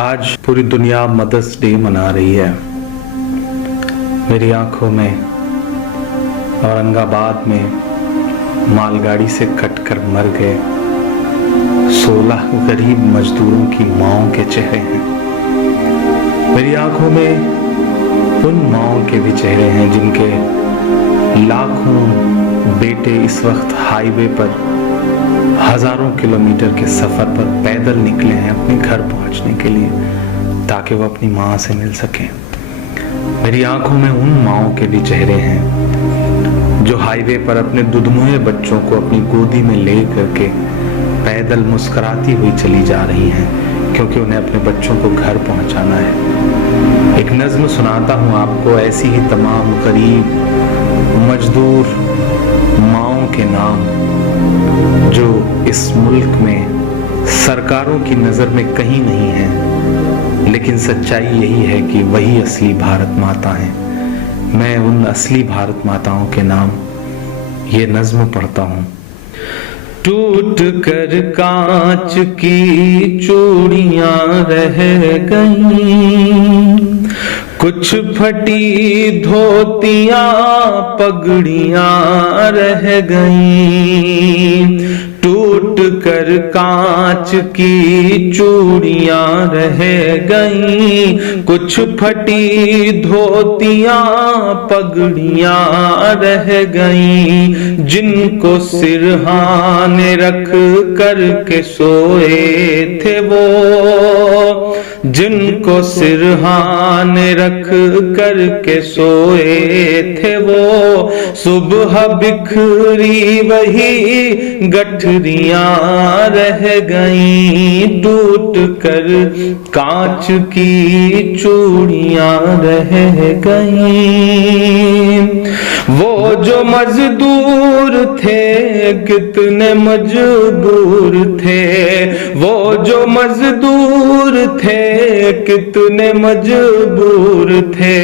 आज पूरी दुनिया मदर्स डे मना रही है। मेरी आंखों में औरंगाबाद में मालगाड़ी से कटकर मर गए 16 गरीब मजदूरों की माओं के चेहरे हैं। मेरी आंखों में उन माओं के भी चेहरे हैं जिनके लाखों बेटे इस वक्त हाईवे पर हजारों किलोमीटर के सफर पर पैदल निकले हैं अपने घर पहुंचने के लिए, ताकि वो अपनी माँ से मिल सकें। मेरी आंखों में उन माओं के भी चेहरे हैं जो हाईवे पर अपने दुधमुहे बच्चों को अपनी गोदी में ले करके पैदल मुस्कुराती हुई चली जा रही हैं, क्योंकि उन्हें अपने बच्चों को घर पहुंचाना है। एक नज्म सुनाता हूं आपको, ऐसी ही तमाम गरीब मजदूर माओं के नाम जो इस मुल्क में सरकारों की नजर में कहीं नहीं है, लेकिन सच्चाई यही है कि वही असली भारत माता हैं। मैं उन असली भारत माताओं के नाम ये नज्म पढ़ता हूँ। टूट कर कांच की चूड़ियां रह गईं, कुछ फटी धोतियां पगड़ियां रह गईं। टूट कर कांच की चूड़ियां रह गईं, कुछ फटी धोतियां पगड़ियां रह गईं। जिनको सिरहाने रख कर के सोए थे वो, जिनको सिरहाने रख कर के सोए थे वो, सुबह बिखरी वही गठरियां रह गईं। टूट कर कांच की चूड़ियां रह गईं। वो जो मजदूर थे कितने मजबूर थे, वो जो मजदूर थे कितने मजबूर थे।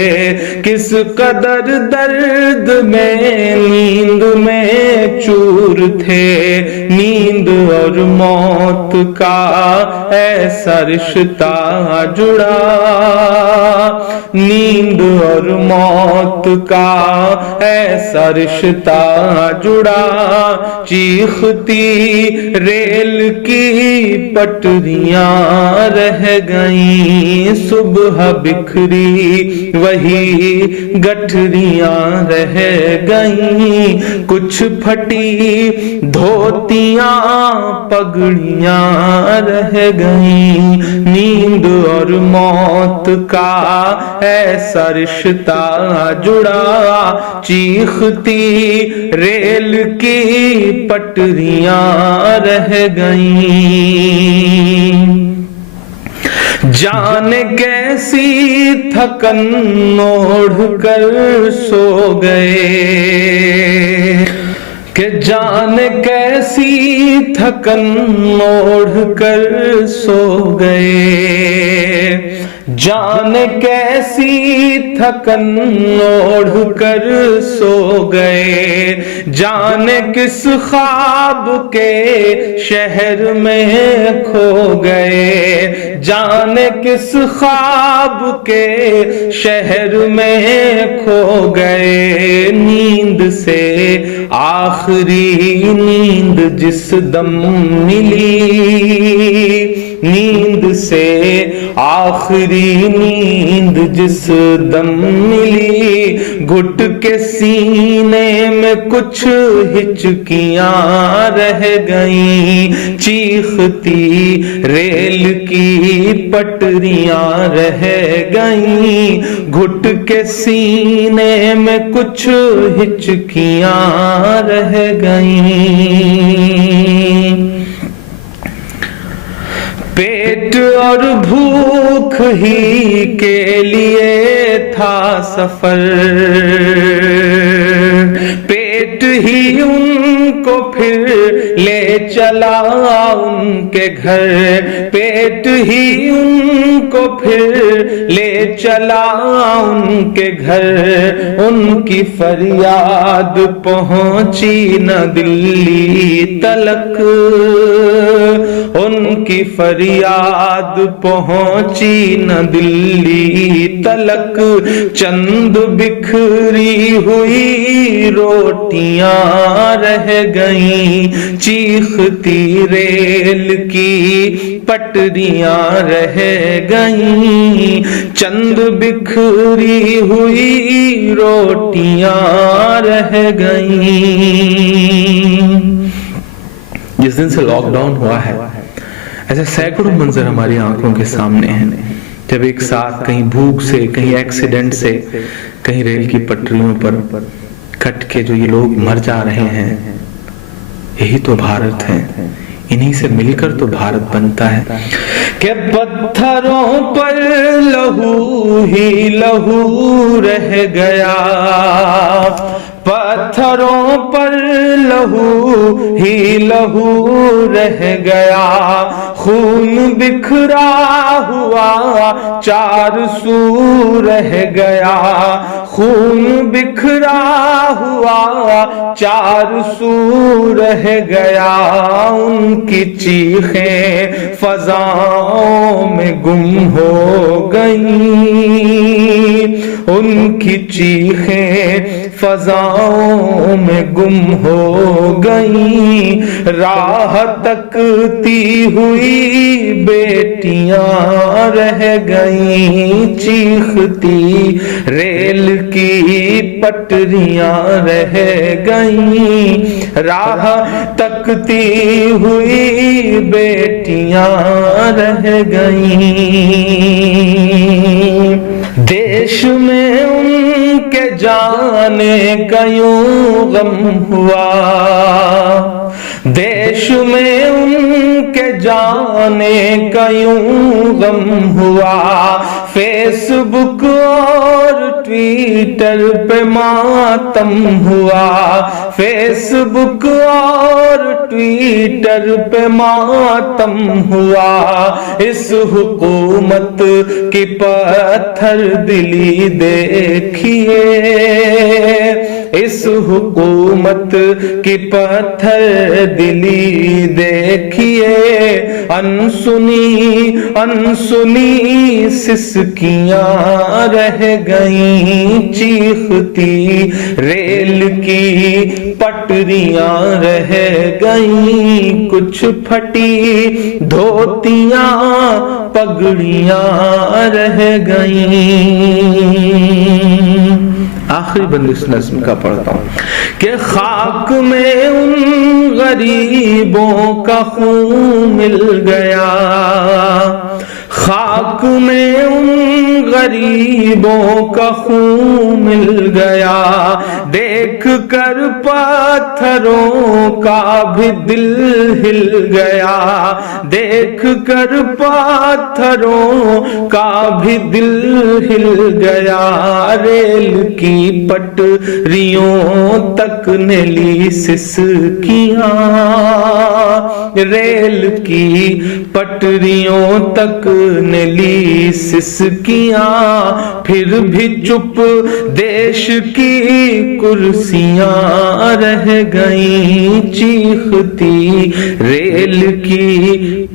किस कदर दर्द में नींद में चूर थे। नींद और मौत का ऐसा रिश्ता जुड़ा, नींद और मौत का ऐसा रिश्ता जुड़ा। चीखती रेल की पटरियां रह गईं, सुबह बिखरी वही गठरियां रह गईं। कुछ फटी धोतियां पगड़ियां रह गईं। नींद और मौत का ऐसा रिश्ता जुड़ा। चीखती रेल की पटरियां रह गईं। जाने कैसी थकन ओढ़ कर सो गए, कि जाने कैसी थकन ओढ़ कर सो गए। जाने कैसी थकन ओढ़ कर सो गए। जाने किस ख्वाब के शहर में खो गए। जाने किस ख्वाब के शहर में खो गए। नींद से आखिरी नींद जिस दम मिली, नींद से आखिरी नींद जिस दम मिली। घुट के सीने में कुछ हिचकियां रह गईं। चीखती रेल की पटरियां रह गईं। घुट के सीने में कुछ हिचकियां रह गईं। पेट और भूख ही के लिए था सफर, पेट ही उनको फिर ले चला उनके घर। पेट ही उनको फिर ले चला उनके घर। उनकी फरियाद पहुंची न दिल्ली तलक, उन उनकी फरियाद पहुंची न दिल्ली तलक, चंद बिखरी हुई रोटियां रह गईं, चीखती रेल की पटरियां रह गईं, चंद बिखरी हुई रोटियां रह गईं। जिस दिन से लॉकडाउन हुआ है, ऐसे सैकड़ों मंजर हमारी आंखों के सामने हैं, जब एक साथ कहीं भूख से, कहीं एक्सीडेंट से, कहीं रेल की पटरियों पर कट के जो ये लोग मर जा रहे हैं। यही तो भारत है, इन्हीं से मिलकर तो भारत बनता है। कि पत्थरों पर लहू ही लहू रह गया, पत्थरों पर लहू ही लहू रह गया, खून बिखरा हुआ चार सू रह गया, खून बिखरा हुआ चार सू रह गया, उनकी चीखें फजाओं में गुम हो गई, उनकी चीखें फजाओं में गुम हो गई, राह तकती हुई बेटियां रह गई, चीखती रेल की पटरियां रह गई, राह तकती हुई बेटियां रह गई। देश में उनके जाने का यूं गम हुआ, देश में उनके जाने का यूं गम हुआ, फेसबुक और ट्विटर पे मातम हुआ, फेसबुक और ट्विटर पे मातम हुआ, इस हुकूमत की पत्थर दिली देखिए, इस हुकूमत की पत्थर दिली देखिए, अनसुनी अनसुनी सिसकियां रह गईं, चीखती रेल की पटरियां रह गईं, कुछ फटी धोतियां पगड़ियां रह गईं। आखिरी बंद इस नज्म का पढ़ता हूं कि खाक में उन गरीबों का खून मिल गया, खाक में उन गरीबों का खून मिल गया, देख कर पत्थरों का भी दिल हिल गया, देख कर पत्थरों का भी दिल हिल गया, रेल की पटरियों तक ने ली सिसकियां, रेल की पटरियों तक ने ली सिसकियां, फिर भी चुप देश की कुर्सियां रह गईं, चीखती रेल की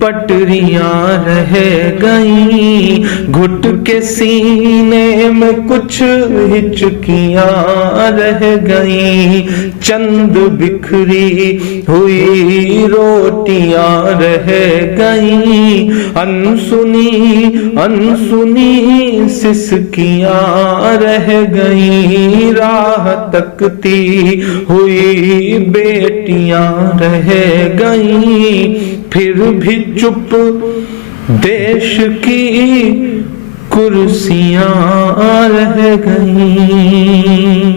पटरियां रह गईं, घुट के सीने में कुछ हिचकियां रह गईं, चंद बिखरी हुई रोटियां रह गईं, अनसुनी अनसुनी सिसकियां रह गईं, राह तकती हुई बेटियां रह गईं, फिर भी चुप देश की कुर्सियां रह गईं।